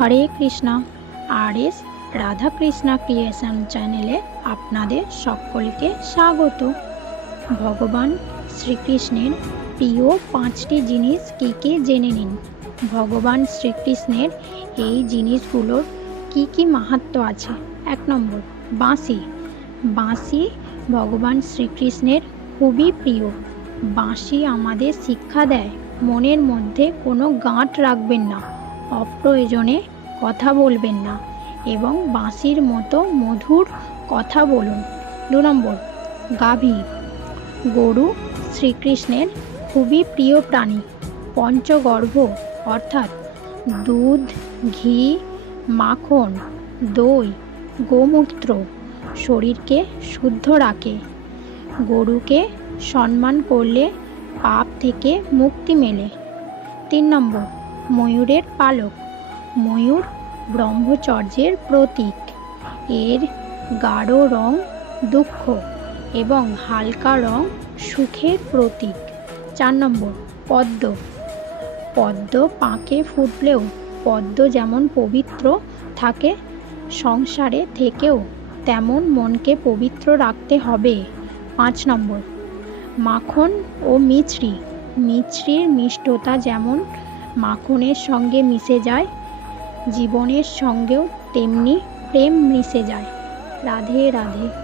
Hare Krishna. R S Radhakrishna creation চ্যানেলে আপনাদের সকলকে স্বাগত। ভগবান শ্রীকৃষ্ণের প্রিয় পাঁচটি জিনিস কী কী জেনে নিন? ভগবান শ্রীকৃষ্ণের এই জিনিসগুলোর কী কী মাহাত্ম আছে? এক নম্বর, বাঁশি। বাঁশি ভগবান শ্রীকৃষ্ণের খুবই প্রিয়। বাঁশি আমাদের শিক্ষা দেয়। মনের মধ্যে কোনো গাঁট রাখবেন না। অপ্রয়োজনে কথা বলবেন না এবং বাঁশির মতো মধুর কথা বলুন। দু নম্বর, গাভী। গরু শ্রীকৃষ্ণের খুবই প্রিয় প্রাণী। পঞ্চগর্ভ, অর্থাৎ দুধ, ঘি, মাখন, দই, গোমূত্র শরীরকে শুদ্ধ রাখে। গরুকে সম্মান করলে পাপ থেকে মুক্তি মেলে। তিন নম্বর ময়ূরের পালক। ময়ূর ব্রহ্মচর্যের প্রতীক। এর গাঢ় রং দুঃখ এবং হালকা রং সুখের প্রতীক। চার নম্বর, পদ্ম। পদ্ম পাঁকে ফুটলেও, পদ্ম যেমন পবিত্র থাকে সংসারে থেকেও, তেমন মনকে পবিত্র রাখতে হবে। পাঁচ নম্বর, মাখন ও মিছরি। মিছরির মিষ্টতা যেমন মাখনের সঙ্গে মিশে যায় জীবনের সঙ্গেও তেমনি প্রেম মিশে যায়। রাধে রাধে।